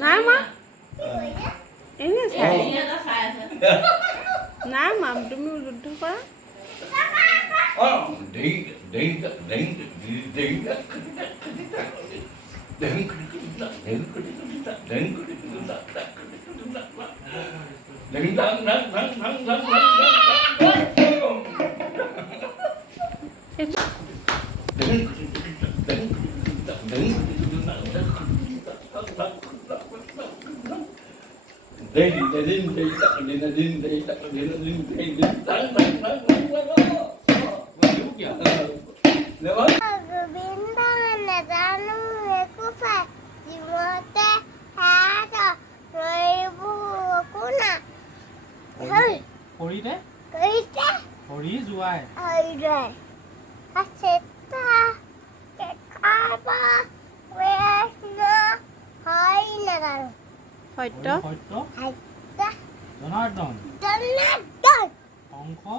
নাই মা এনেই চাই নাই মা তুমি যুদ্ধ কৰা Hori juai. সত্য Janardon. Ongko.